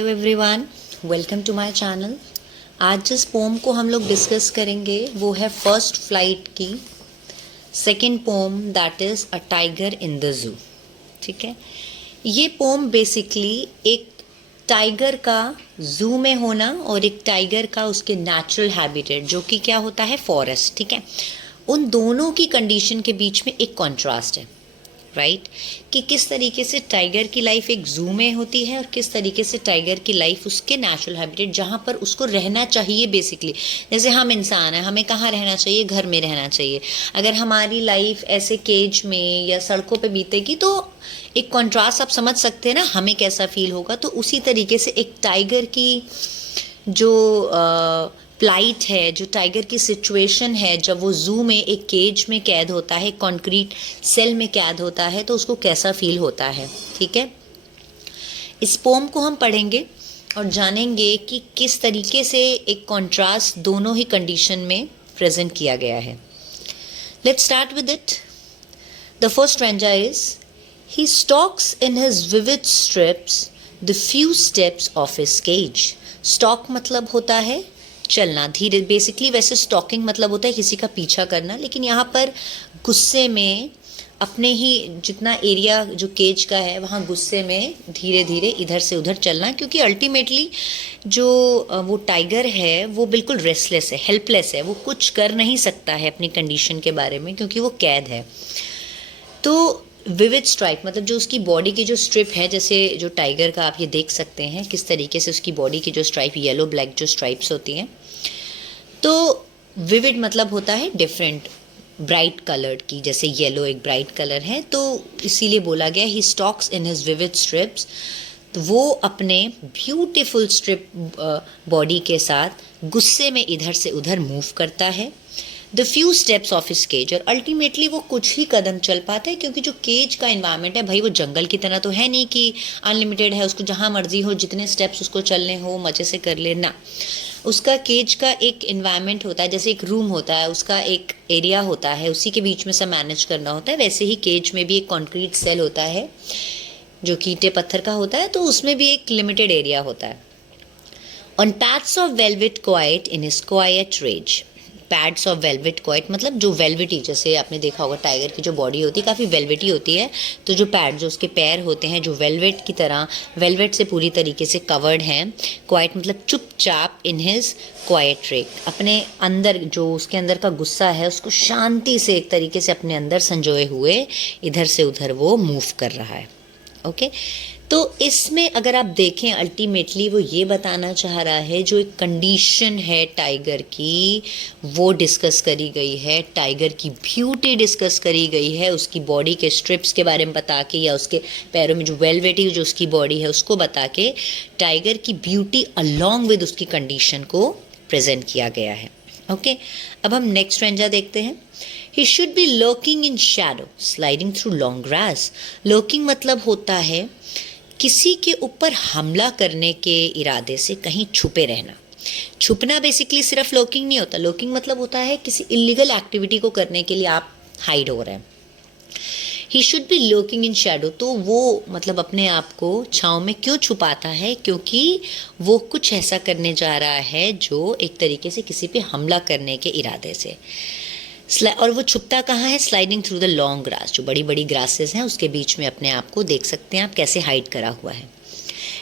Hello everyone, welcome to my channel. आज जिस pome को हम लोग डिस्कस करेंगे वो है फर्स्ट फ्लाइट की second poem, that is a tiger in the zoo. ठीक है, ये पोम बेसिकली एक टाइगर का जू में होना और एक टाइगर का उसके नेचुरल हैबिटेट जो कि क्या होता है, फॉरेस्ट। ठीक है, उन दोनों की कंडीशन के बीच में एक कॉन्ट्रास्ट है, राइट कि किस तरीके से टाइगर की लाइफ एक जू में होती है और किस तरीके से टाइगर की लाइफ उसके नेचुरल हैबिटेट जहाँ पर उसको रहना चाहिए। बेसिकली जैसे हम इंसान हैं, हमें कहाँ रहना चाहिए, घर में रहना चाहिए। अगर हमारी लाइफ ऐसे केज में या सड़कों पे बीतेगी तो एक कॉन्ट्रास्ट आप समझ सकते हैं ना, हमें कैसा फील होगा। तो उसी तरीके से एक टाइगर की जो प्लाइट है, जो टाइगर की सिचुएशन है, जब वो जू में एक केज में कैद होता है, कंक्रीट सेल में कैद होता है, तो उसको कैसा फील होता है। ठीक है, इस पोम को हम पढ़ेंगे और जानेंगे कि किस तरीके से एक कॉन्ट्रास्ट दोनों ही कंडीशन में प्रेजेंट किया गया है। Let's start with it. The first stranger is he stalks in his vivid stripes the few steps of his cage. Stalk मतलब होता है चलना धीरे। बेसिकली वैसे स्टॉकिंग मतलब होता है किसी का पीछा करना, लेकिन यहाँ पर गुस्से में अपने ही जितना एरिया जो केज का है वहाँ गुस्से में धीरे धीरे इधर से उधर चलना, क्योंकि अल्टीमेटली जो वो टाइगर है वो बिल्कुल रेस्टलेस है, हेल्पलेस है, वो कुछ कर नहीं सकता है अपनी कंडीशन के बारे में क्योंकि वो कैद है। तो विविड स्ट्राइप मतलब जो उसकी बॉडी की जो स्ट्रिप है, जैसे जो टाइगर का आप ये देख सकते हैं किस तरीके से उसकी बॉडी की जो स्ट्राइप येलो ब्लैक जो स्ट्राइप्स होती हैं। तो विविड मतलब होता है डिफरेंट, ब्राइट कलर्ड की, जैसे येलो एक ब्राइट कलर है, तो इसीलिए बोला गया he stalks in his vivid stripes. तो वो अपने ब्यूटीफुल स्ट्रिप बॉडी के साथ गुस्से में इधर से उधर मूव करता है। The few steps of his cage, और अल्टीमेटली वो कुछ ही कदम चल पाता है क्योंकि जो केज का इन्वायरमेंट है भाई वो जंगल की तरह तो है नहीं कि अनलिमिटेड है, उसको जहाँ मर्जी हो जितने स्टेप्स उसको चलने हो मज़े से कर ले ना। उसका केज का एक इन्वायरमेंट होता है, जैसे एक रूम होता है, उसका एक एरिया होता है, उसी के बीच में सब मैनेज करना होता है। वैसे ही केज में भी एक कॉन्क्रीट सेल होता है जो कि ईंटे पत्थर का होता है, तो उसमें भी एक लिमिटेड एरिया होता है। On pads of velvet quiet in his quiet rage. Pads of velvet quiet मतलब जो वेलवेटी, जैसे आपने देखा होगा टाइगर की जो बॉडी होती है काफ़ी वेलवेटी होती है, तो जो पैड जो उसके पैर होते हैं जो वेलवेट की तरह, वेलवेट से पूरी तरीके से कवर्ड हैं। क्वाइट मतलब चुपचाप, इन हिज क्वाइट रेक अपने अंदर जो उसके अंदर का गुस्सा है उसको शांति से एक तरीके से अपने अंदर संजोए हुए इधर से उधर वो मूव कर रहा है। ओके, तो इसमें अगर आप देखें अल्टीमेटली वो ये बताना चाह रहा है जो एक कंडीशन है टाइगर की वो डिस्कस करी गई है, टाइगर की ब्यूटी डिस्कस करी गई है, उसकी बॉडी के स्ट्रिप्स के बारे में बता के या उसके पैरों में जो वेलवेटी जो उसकी बॉडी है उसको बता के टाइगर की ब्यूटी अलॉन्ग विद उसकी कंडीशन को प्रेजेंट किया गया है। ओके, अब हम नेक्स्ट स्ट्रेंजर देखते हैं। He should be lurking in shadow, sliding through long grass. Lurking मतलब होता है किसी के ऊपर हमला करने के इरादे से कहीं छुपे रहना। छुपना बेसिकली सिर्फ लर्किंग नहीं होता, लर्किंग मतलब होता है किसी इलीगल एक्टिविटी को करने के लिए आप हाइड हो रहे हैं। He should be lurking in Shadow, तो वो मतलब अपने आप को छाँव में क्यों छुपाता है, क्योंकि वो कुछ ऐसा करने जा रहा है जो एक तरीके से किसी पे हमला करने के इरादे से। और वो छुपता कहाँ है, sliding through the long grass, जो बड़ी बड़ी ग्रासेस हैं उसके बीच में अपने आप को देख सकते हैं आप कैसे हाइड करा हुआ है।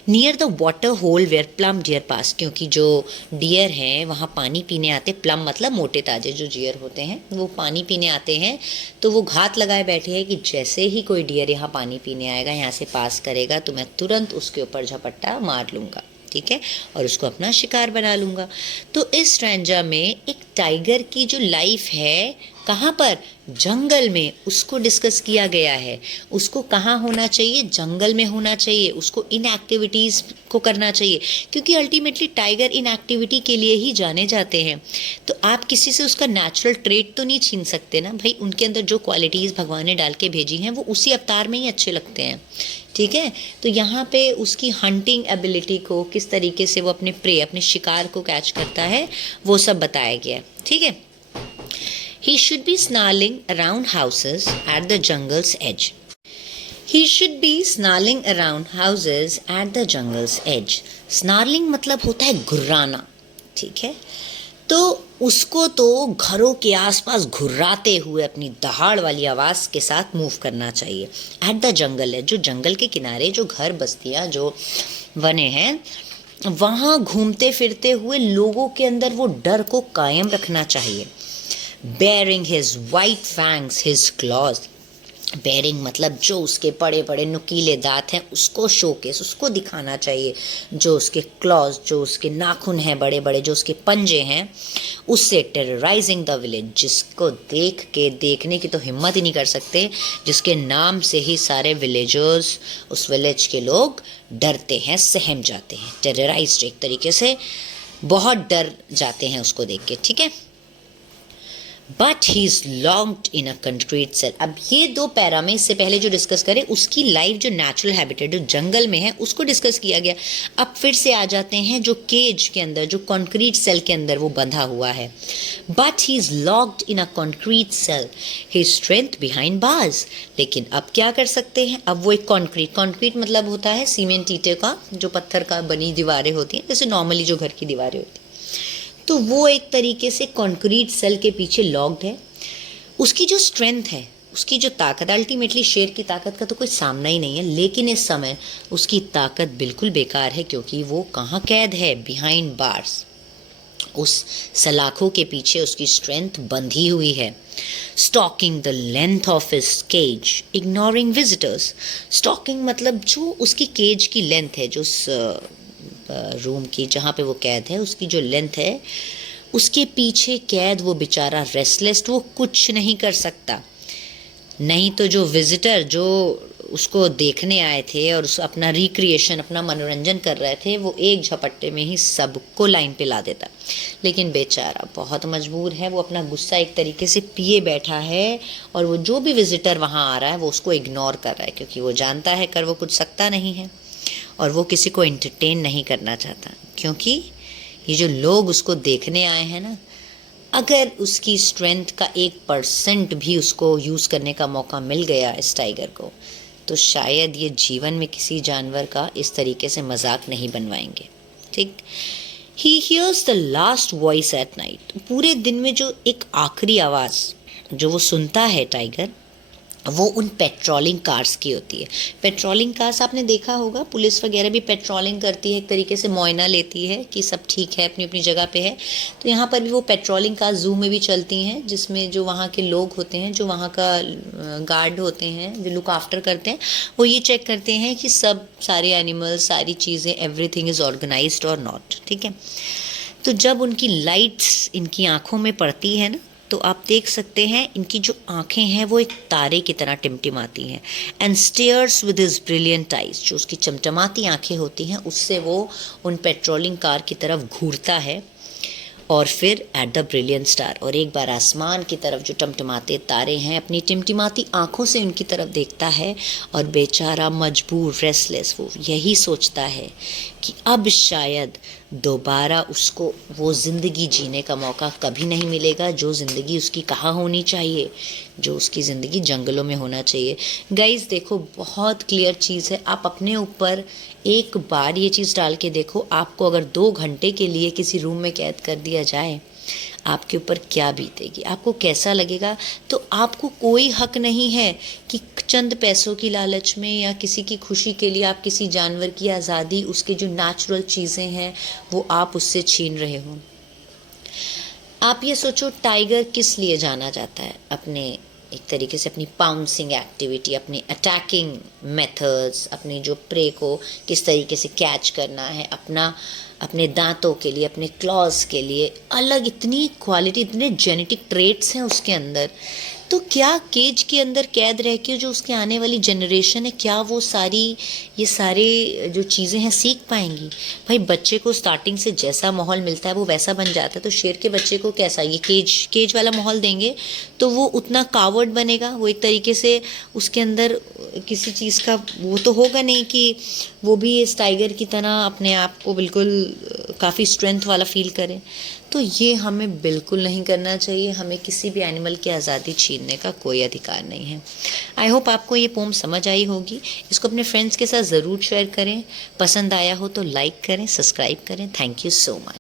Near the water hole where plum deer pass, क्योंकि जो डियर हैं वहाँ पानी पीने आते, प्लम मतलब मोटे ताजे जो डियर होते हैं वो पानी पीने आते हैं, तो वो घात लगाए बैठे हैं कि जैसे ही कोई डियर यहाँ पानी पीने आएगा, यहाँ से पास करेगा तो मैं तुरंत उसके ऊपर झपट्टा मार लूँगा, ठीक है, और उसको अपना शिकार बना लूँगा। तो इस स्ट्रेंजर में एक टाइगर की जो लाइफ है कहाँ पर, जंगल में, उसको डिस्कस किया गया है। उसको कहाँ होना चाहिए, जंगल में होना चाहिए, उसको इन एक्टिविटीज़ को करना चाहिए, क्योंकि अल्टीमेटली टाइगर इन एक्टिविटी के लिए ही जाने जाते हैं। तो आप किसी से उसका नेचुरल ट्रेट तो नहीं छीन सकते ना भाई, उनके अंदर जो क्वालिटीज़ भगवान ने डाल के भेजी हैं वो उसी अवतार में ही अच्छे लगते हैं। ठीक है, तो यहाँ पे उसकी हंटिंग एबिलिटी को किस तरीके से वो अपने प्रे, अपने शिकार को कैच करता है वो सब बताया गया है। ठीक है, he should be snarling around houses at the jungle's edge. He should be snarling around houses at the jungle's edge. Snarling मतलब होता है घुर्राना, ठीक है। तो उसको तो घरों के आसपास घुर्राते हुए अपनी दहाड़ वाली आवाज़ के साथ मूव करना चाहिए। एट द जंगल है, जो जंगल के किनारे जो घर बस्तियाँ जो बने हैं, वहाँ घूमते फिरते हुए लोगों के अंदर वो डर को कायम रखना चाहिए। Bearing his white fangs his clause, bearing मतलब जो उसके बड़े बड़े नुकीले दांत हैं उसको शोकेस, उसको दिखाना चाहिए। जो उसके क्लॉज, जो उसके नाखून हैं बड़े बड़े, जो उसके पंजे हैं, उससे टेरराइजिंग द विलेज, जिसको देखने की तो हिम्मत ही नहीं कर सकते, जिसके नाम से ही सारे विलेजर्स, उस विलेज के लोग डरते हैं, सहम जाते हैं। टेरराइज्ड एक तरीके से बहुत डर जाते हैं उसको देख के, ठीक है। But he is longed in a concrete cell. अब ये दो पैरा में इससे पहले जो डिस्कस करें, उसकी लाइफ जो नेचुरल हैबिटेट जो जंगल में है उसको डिस्कस किया गया। अब फिर से आ जाते हैं जो केज के अंदर, जो कंक्रीट सेल के अंदर वो बंधा हुआ है। But he is locked in a concrete cell, his strength behind bars. लेकिन अब क्या कर सकते हैं, अब वो एक कंक्रीट मतलब होता है सीमेंट ईंटे का, जो पत्थर का बनी दीवारें होती हैं, जैसे नॉर्मली जो घर की दीवारें होती हैं, तो वो एक तरीके से कंक्रीट सेल के पीछे लॉक्ड है। उसकी जो स्ट्रेंथ है, उसकी जो ताकत, अल्टीमेटली शेर की ताकत का तो कोई सामना ही नहीं है, लेकिन इस समय उसकी ताकत बिल्कुल बेकार है, क्योंकि वो कहाँ कैद है, बिहाइंड बार्स। उस सलाखों के पीछे उसकी स्ट्रेंथ बंधी हुई है। Stalking the length of his cage, ignoring visitors. Stalking मतलब जो उसकी केज की लेंथ है, जो रूम की जहाँ पे वो कैद है, उसकी जो लेंथ है, उसके पीछे कैद वो बेचारा रेस्टलेस, वो कुछ नहीं कर सकता। नहीं तो जो विजिटर जो उसको देखने आए थे और उस अपना रिक्रिएशन, अपना मनोरंजन कर रहे थे, वो एक झपट्टे में ही सबको लाइन पे ला देता। लेकिन बेचारा बहुत मजबूर है, वो अपना गुस्सा एक तरीके से पिए बैठा है, और वो जो भी विजिटर वहाँ आ रहा है वो उसको इग्नोर कर रहा है, क्योंकि वो जानता है कर वो कुछ सकता नहीं है, और वो किसी को एंटरटेन नहीं करना चाहता। क्योंकि ये जो लोग उसको देखने आए हैं ना, अगर उसकी स्ट्रेंथ का 1% भी उसको यूज़ करने का मौका मिल गया इस टाइगर को, तो शायद ये जीवन में किसी जानवर का इस तरीके से मजाक नहीं बनवाएंगे, ठीक। He hears the last voice at night. पूरे दिन में जो एक आखिरी आवाज़ जो वो सुनता है टाइगर, वो उन पेट्रोलिंग कार्स की होती है। पेट्रोलिंग कार्स आपने देखा होगा, पुलिस वगैरह भी पेट्रोलिंग करती है, एक तरीके से मुआयना लेती है कि सब ठीक है, अपनी अपनी जगह पे है। तो यहाँ पर भी वो पेट्रोलिंग कार्स ज़ू में भी चलती हैं, जिसमें जो वहाँ के लोग होते हैं, जो वहाँ का गार्ड होते हैं, जो लुक आफ्टर करते हैं, वो ये चेक करते हैं कि सब सारे एनिमल्स, सारी चीज़ें, एवरीथिंग इज़ ऑर्गेनाइज्ड और नॉट, ठीक है। तो जब उनकी लाइट्स इनकी आँखों में पड़ती है ना, तो आप देख सकते हैं इनकी जो आंखें हैं वो एक तारे की तरह टिमटिमाती हैं। And stairs with his brilliant eyes, जो उसकी चमचमाती आंखें होती हैं उससे वो उन पेट्रोलिंग कार की तरफ घूरता है, और फिर एट द ब्रिलियंट स्टार, और एक बार आसमान की तरफ जो टिमटिमाते तारे हैं, अपनी टिमटिमाती आंखों से उनकी तरफ देखता है, और बेचारा मजबूर, रेस्टलेस, वो यही सोचता है कि अब शायद दोबारा उसको वो ज़िंदगी जीने का मौका कभी नहीं मिलेगा, जो ज़िंदगी उसकी कहाँ होनी चाहिए, जो उसकी ज़िंदगी जंगलों में होना चाहिए। गाइस देखो, बहुत क्लियर चीज़ है, आप अपने ऊपर एक बार ये चीज़ डाल के देखो, आपको अगर 2 घंटे के लिए किसी रूम में कैद कर दिया जाए, आपके ऊपर क्या बीतेगी, आपको कैसा लगेगा। तो आपको कोई हक नहीं है कि चंद पैसों की लालच में या किसी की खुशी के लिए आप किसी जानवर की आज़ादी, उसके जो नेचुरल चीज़ें हैं वो आप उससे छीन रहे हो। आप ये सोचो, टाइगर किस लिए जाना जाता है, अपने एक तरीके से अपनी पाउंसिंग एक्टिविटी, अपनी अटैकिंग मेथड्स, अपने जो प्रे को किस तरीके से कैच करना है, अपने दांतों के लिए, अपने क्लॉज के लिए, अलग इतनी क्वालिटी, इतने जेनेटिक ट्रेट्स हैं उसके अंदर। तो क्या केज के अंदर कैद रह के जो उसके आने वाली जनरेशन है, क्या वो ये सारे जो चीज़ें हैं सीख पाएंगी। भाई बच्चे को स्टार्टिंग से जैसा माहौल मिलता है वो वैसा बन जाता है। तो शेर के बच्चे को कैसा ये केज वाला माहौल देंगे तो वो उतना कावर्ड बनेगा, वो एक तरीके से उसके अंदर किसी चीज़ का वो तो होगा नहीं कि वो भी इस टाइगर की तरह अपने आप को बिल्कुल काफ़ी स्ट्रेंथ वाला फील करें। तो ये हमें बिल्कुल नहीं करना चाहिए। हमें किसी भी एनिमल की आज़ादी छीनने का कोई अधिकार नहीं है। आई होप आपको ये पोम समझ आई होगी। इसको अपने फ्रेंड्स के साथ ज़रूर शेयर करें। पसंद आया हो तो लाइक करें, सब्सक्राइब करें। Thank you so much.